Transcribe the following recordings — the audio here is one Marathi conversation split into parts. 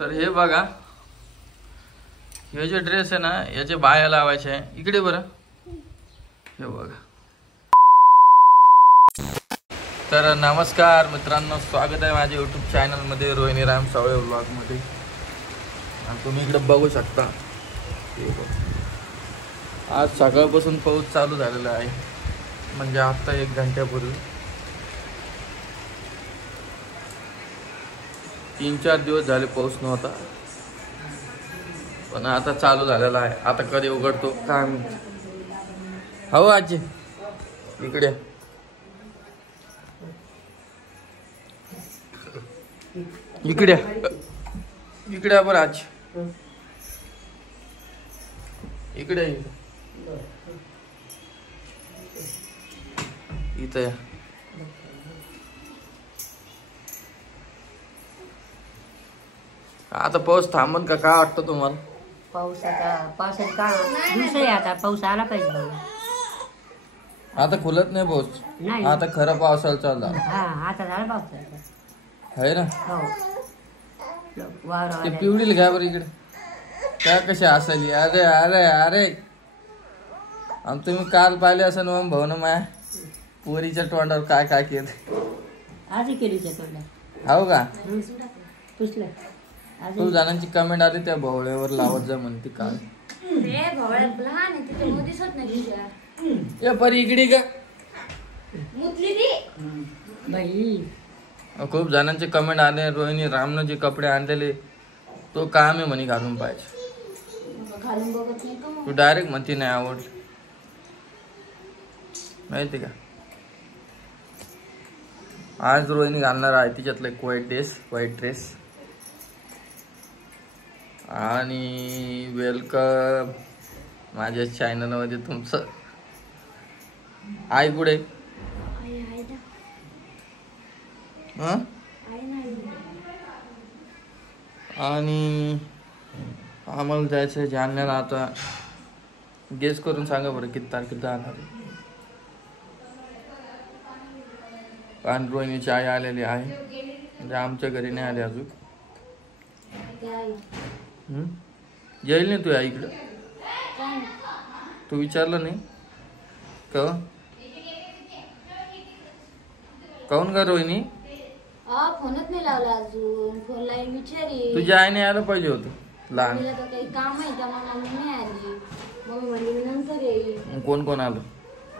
तर हे बघा, हे जे ड्रेस आहे ना याचे बाया लावायचे आहे. इकडे बरं, हे बघा. तर नमस्कार मित्रांनो, स्वागत आहे माझ्या यूट्यूब चॅनलमध्ये रोहिणी राम सावळे व्लॉगमध्ये. आणि तुम्ही इकडे बघू शकता, हे बघा, आज सकाळपासून पाऊस चालू झालेला आहे. म्हणजे आता 1 घंट्यापूर्वी. 3-4 दिवस झाले पाऊस नव्हता, पण आता चालू झालेला आहे. आता कधी उघडतो काय माहिती. हो आजी, इकडे इकडे इकडे बरं आजी, इकडे इथं या. आता पाऊस थांबन का काय वाटतं तुम्हाला? पाऊस आता पावसाचा काळ दिवस आहे, आता पाऊस आला पाहिजे बघा. आता खुलत नाही पाऊस, नाही आता खरं पावसाळा चालू झाला. हा आता झाला पावसाचा. आहे ना. हो वावर ते पिवळीला घ्या बरं इकडे. त्या कशा असायली, अरे अरे अरे. आणि तुम्ही काल पाहिले असं ना भाऊ ना, माया पोरीच्या तोंडावर काय काय केलं. आधी केली तोंडा. हो का? पुसलं. खूप जणांची कमेंट आली त्या भोवळ्यावर लावत जा म्हणते काल. ए परी इकडे का बाई, खूप जणांचे कमेंट आले, रोहिणी रामनं जे कपडे आणलेले तो काम आहे म्हणे घालून पाहिजे. तू डायरेक्ट म्हणते नाही आवडली, माहिती का. आज रोहिणी घालणार आहे तिच्यातला एक व्हाईट ड्रेस. आणि वेलकम माझ्या चॅनलमध्ये तुमचं. आई कुठे? आणि आम्हाला जायचं आहे जालन्याला. आता गेस करून सांगा बरं किती तारखेला जाणार. कारण रोहिणीची आई आलेली आहे, म्हणजे आमच्या घरी नाही आले अजून. येईल नाही तू या इकडं? तू विचारलं नाही का? काहून का रोहिणी? फोनच नाही लावला अजून. फोन लाईन विचारी. तुझ्या आईने यायला पाहिजे होतं. लहान काही काम आहे त्या मम्मी नाही आली. मम्मी म्हणली मी नंतर येईल. कोण कोण आलं?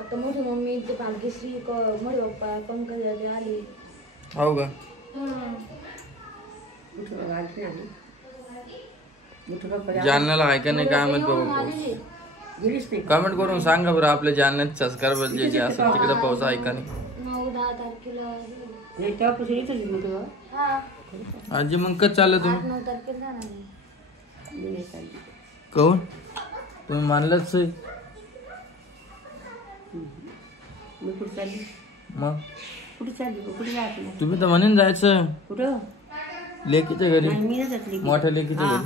आता मोठी मम्मी ते भाग्यश्री, मोठे पप्पा, पंकज आली. हो का? जालन्याला आहे का नाही काय माहित बाबा. कमेंट करून सांगा बरं. आपल्या जालन्यात सबस्क्रायबर जे असं तिकडे पाऊस आहे का नाही. 9-10 तारखेला आजी मग कच चाललं तुम्ही? 8-9 तारखेला कहून तुम्ही मानलंच मग तुम्ही तर म्हणून जायचं कुठं? लेकीच्या घरी, मोठ्या लेकीच्या घरी.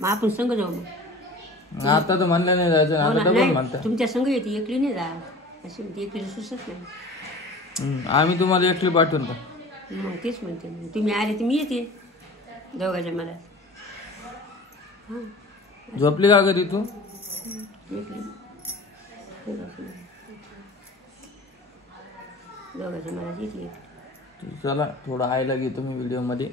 मग आपण संग जाऊ. मग आता तर म्हणलं नाही जायचं, आता डबल म्हणता. तुमच्या संग येते, एकली नाही जा. अशी म्हणते एकली सुचत नाही. आम्ही तुम्हाला एकली पाठवून का? मग तेच म्हणते, तुम्ही आले तर मी येते दोघांच्या मला. झोपली का घरी तू? दोघांच्या मला येते. चला थोडं आयला घेतो मी व्हिडिओ मध्ये.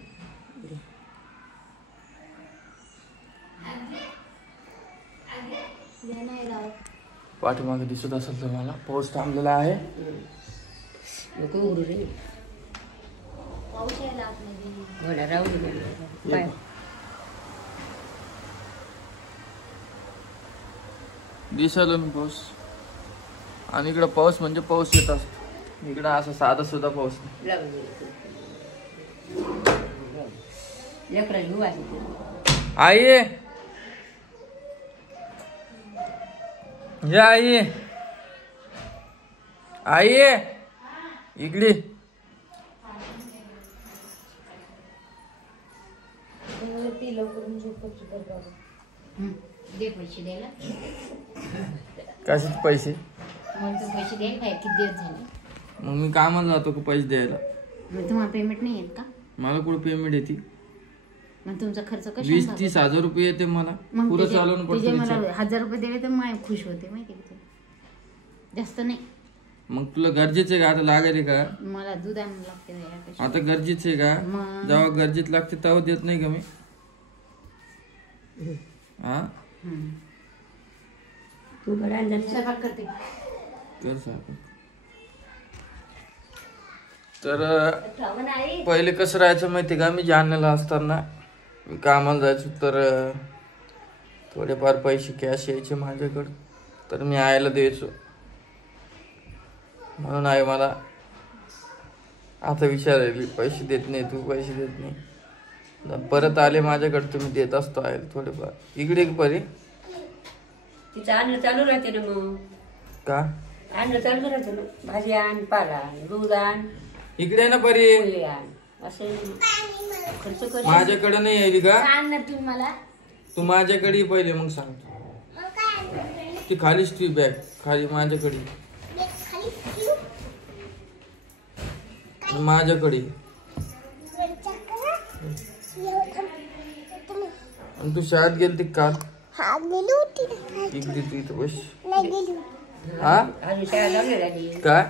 पाठीमागे दिसत असेल तुम्हाला पाऊस थांबलेला आहे. दिसलो मी पाऊस. आणि इकडं पाऊस म्हणजे पाऊस येत असतो. इकडं असं साधा सुद्धा पाऊस नाही. आई या, आई इकडे. कशाचे पैसे? पैसे द्यायला किती दिवस झाले. मग मी कामाला जातो का पैसे द्यायला? तुम्हाला पेमेंट नाही येत का? मला कुठं पेमेंट येते? मग तुमचा खर्च कशा 20-30 हजार रुपये येते मला, पुरं चालवून तुझे मला पडतो. 1000 रुपये दिले तर माय खुश होते माहिती का तू. जास्त नाही. मग तुला गरजेचं आहे का आता लागायला का? मला दूध आणायला लागते यापेक्षा. आता गरजेचं आहे का? मग. जेव्हा गरजेत लागते तेव्हा देत नाही का मी? हा तू घरात स्वयंपाक करते. कर साहेब. तर पहिले कसं राहायचं माहिती का, मी जालन्याला असताना मी कामाला जायचो तर थोडेफार पैसे कॅश यायचे माझ्याकडं, तर मी आईला द्यायचो. म्हणून आई मला आता विचारायली पैसे देत नाही तू, पैसे देत नाही. परत आले माझ्याकडे तुम्ही देत असतो आईला थोडेफार. इकडे परी तिचं अन्न चालू राहते ना. मग का अन्न चालू राहते ना. भाजी आण, पाला आण, दूध आण, इकडे ना परी, पोळी आण, असे खर्च कर. माझ्याकडे नाही यायली का? आण ना तू मला. तू माझ्याकडे ये पहिले मग सांगतो. ती खालीच ती बॅग खाली माझ्याकडे, माझ्याकडे. आणि तू शाळेत गेलती काल? इकडे तू इथं बस. हा अजून शाळा लागली राहिली. काय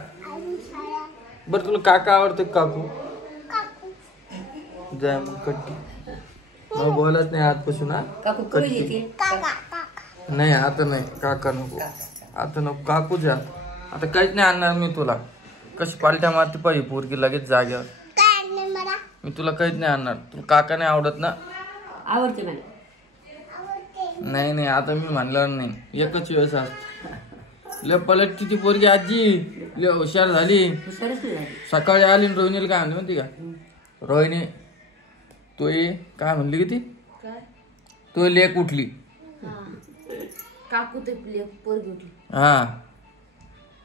बरं, तुला काका आवडतं काकू? जाय मग कट्टी. मग बोलत नाही आजपासून. हा काकू पोळी येते. नाही आता नाही, काका नको, आता नको, काकू जा. आता काहीच नाही आणणार मी तुला. कशी पालट्या मारती पाहिजे पोरगी लगेच जाग्यावर. मी तुला काहीच नाही आणणार. तुला काका नाही आवडत ना? आवडते मला. नाही नाही, आता मी म्हणणार नाही. एकच वेळेस असत. लय पलटती ती पोरगी आजी, लय हुशार झाली. सरस नाही. सकाळी आली न रोहिणीला काय म्हणली माहिती का? रोहिणी तो ये काय म्हणली की ती? तो लेक उठली. काकू ते पोरगी उठली. हा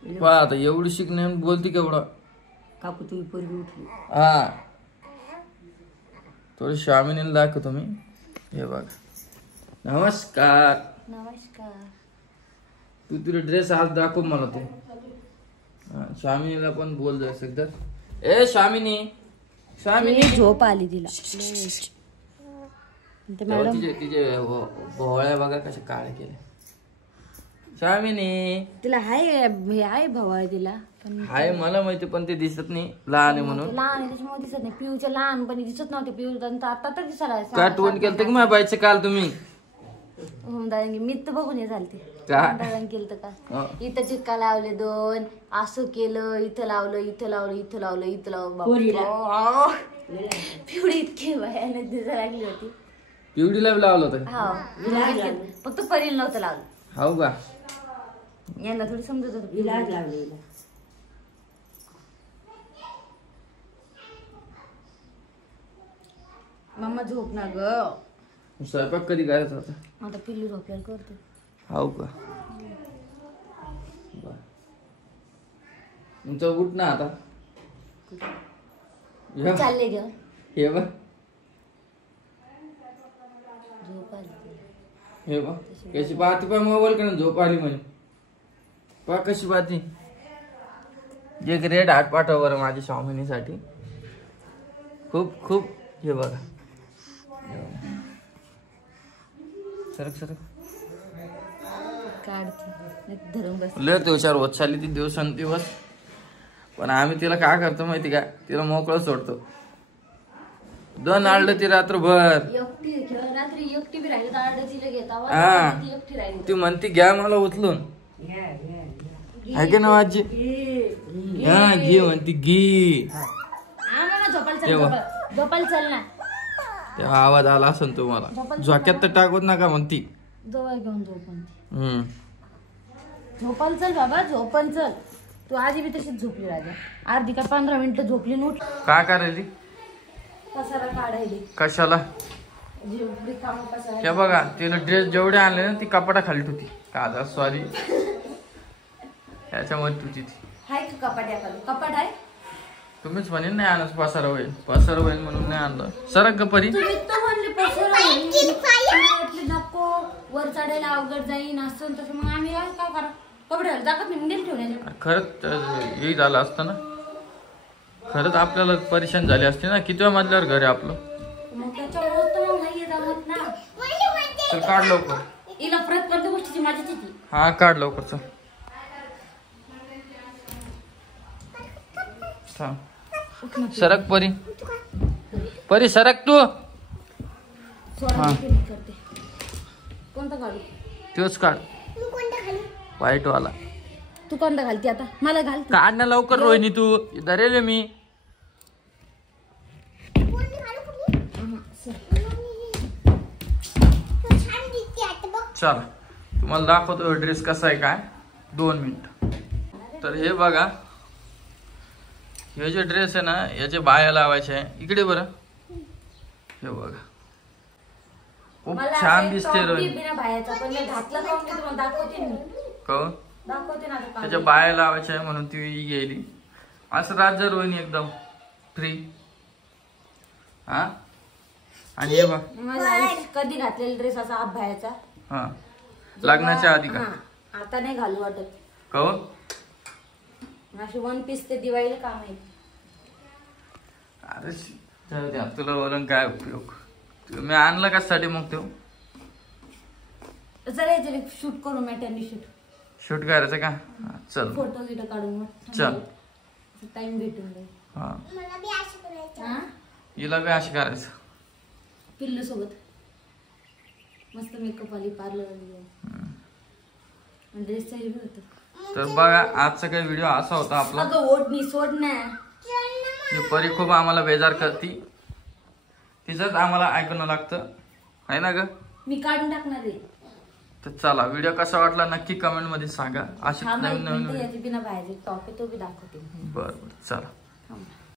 पहा आता एवढी शिकणे बोलती केवढं. काकू तुझी पोरगी उठली. हा थोडी शामिनीला दाखवतो मी. हे बघ. नमस्कार. नमस्कार. तू तुझे ड्रेस आज दाखव मला तू. शामिनीला पण बोल जाय एकदा. ए शामिनी, शामिनी. झोप आली तिला. तिचे भोवळ्या बघा कशा काळ्या केल्या. शामिनी तिला हाय भावा तिला पण हाय मला माहिती, पण ते दिसत नाही लहान आहे म्हणून. लहान आहे त्याच्यामुळे दिसत नाही. पिऊच्या लहानपणी दिसत नव्हते. पिऊ आता तर दिसायला. का टोन केलं की माझ्या बाईचं काल तुम्ही? दादांनी मी तर बघून हे झालते. का दादांनी केलं का इथं चिक्का लावले 2, असं केलं, इथं लावलं, इथं लावलं, इथं लावलं, इथं लावलं. पिवडी इतकी भयानक दिसायला लागली होती. पिवडीला लावलं होतं? हा फक्त परील नव्हतं लावलं. हो का? यांना थोडी समजत होत. इलाज लावलेला. मम्मा झोप ना ग. स्वयंपाक कधी करायचा होता? आता पिल्लू झोपल्यावर करते. हो का? तुमचं उठ ना आता. या. चालले ग. हे बघ, झोप आली. हे बघ कशी पाहती पा मोबाईल कडे. झोप आली म्हणे. पहा कशी पाहती. एक रेड हार्ट पाठव बरं माझ्या शामिनीसाठी. खूप खूप. हे बघा सरक सरक. काढते धरून बस. लय ते हुशार होत चालली ती दिवसांदिवस. पण आम्ही तिला काय करतो माहिती का? तिला मोकळं सोडतो. 2 आळलं ती रात्रभर. एकटी रात्री एकटी बी राहिली तर आरडं तिला घेता. हा. ती एकटी राहिली. ती म्हणती घ्या मला उचलून. आहे का ना आजी? हा घे म्हणती घे. आम्हाला झोपायला चल. झोपायला चल ना. तेव्हा आवाज आला असेल तुम्हाला. झोक्यात तर टाकत नका म्हणती. जवळ घेऊन झोपून. हम्म. झोपायला चल बाबा. झोपायला चल. तू आधी बी तशीच झोपली राजा. अर्धी का 15 मिनिटं झोपली न उठ. काय करायली? पसारा काढायली. कशाला? रिकामा पसारा. हे बघा तिला ड्रेस जेवढे आणले ना ती कपाटा खाली होती. कादा सॉरी. त्याच्यामुळे तुझी ती हाय का कपाट्या खाली? कपाट आहे. तुम्हीच म्हणे नाही आणस पसारा होईल, पसारा होईल म्हणून नाही आणलं. सरक गपरी. तुम्ही तर म्हणले पसारा होईल. नको वर चढायला अवघड जाईन असं तसं. मग आम्ही काय करा? कपड्याला जागत नाही नेल ठेवण्याचे. खरंच हे झालं असतं ना. खरंच आपल्याला परेशान झाली असते ना. किती मजल्यावर घर आहे आपलं? मग त्याच्यावर चल काढ लवकर. हिला परत कोणत्या गोष्टीची मजाच येते. हा काढ लवकर चल. सरक परी. परी सरक तू. सोडा करते. कोणता काढू? तोच काढ व्हाईट वाला. तू कोणता घालते आता? मला घाल. काढ ना लवकर रोहिणी तू. धरेल मी. चला तुम्हाला दाखवतो ड्रेस कसा आहे काय. 2 मिनिट. तर हे बघा हे जे ड्रेस आहे ना याचे बाया लावायचे आहे. इकडे बरं. हे बघा खूप छान दिसते रोहिणी. त्याच्या बाया लावायच्या आहे म्हणून ती गेली. असं राज्य रोहिणी एकदम फ्री. हा आणि हे बघ कधी घातलेला ड्रेस असा बायाचा. हा लग्नाच्या आधी का? आता नाही घालू वाटत. काऊन? अशी 1 पीस ते दिवाळीला काम आहे. अरे तुला बोलून काय उपयोग. मी आणलं कशासाठी मग तो. चल शूट करू मॅटर्नी शूट. शूट करायचं का? चल फोटो बिटो काढून चल टाइम भेटून जाईल. हा हिला बी अशी करायचं. पिल्लू सोबत मस्त मेकअप आली पार्लर ड्रेस होत. तर बघा आजचा काही व्हिडिओ असा होता आपला. ओढणी सोड ना. ही परी खूप आम्हाला बेजार करती. तिचंच आम्हाला ऐकणं लागतं आहे ना ग. मी काढून टाकणार आहे. तर चला व्हिडिओ कसा वाटला नक्की कमेंट मध्ये सांगा. अशी नवीन नवीन बिना बाहेर टॉप आहे तो बी दाखवते. बरं चला.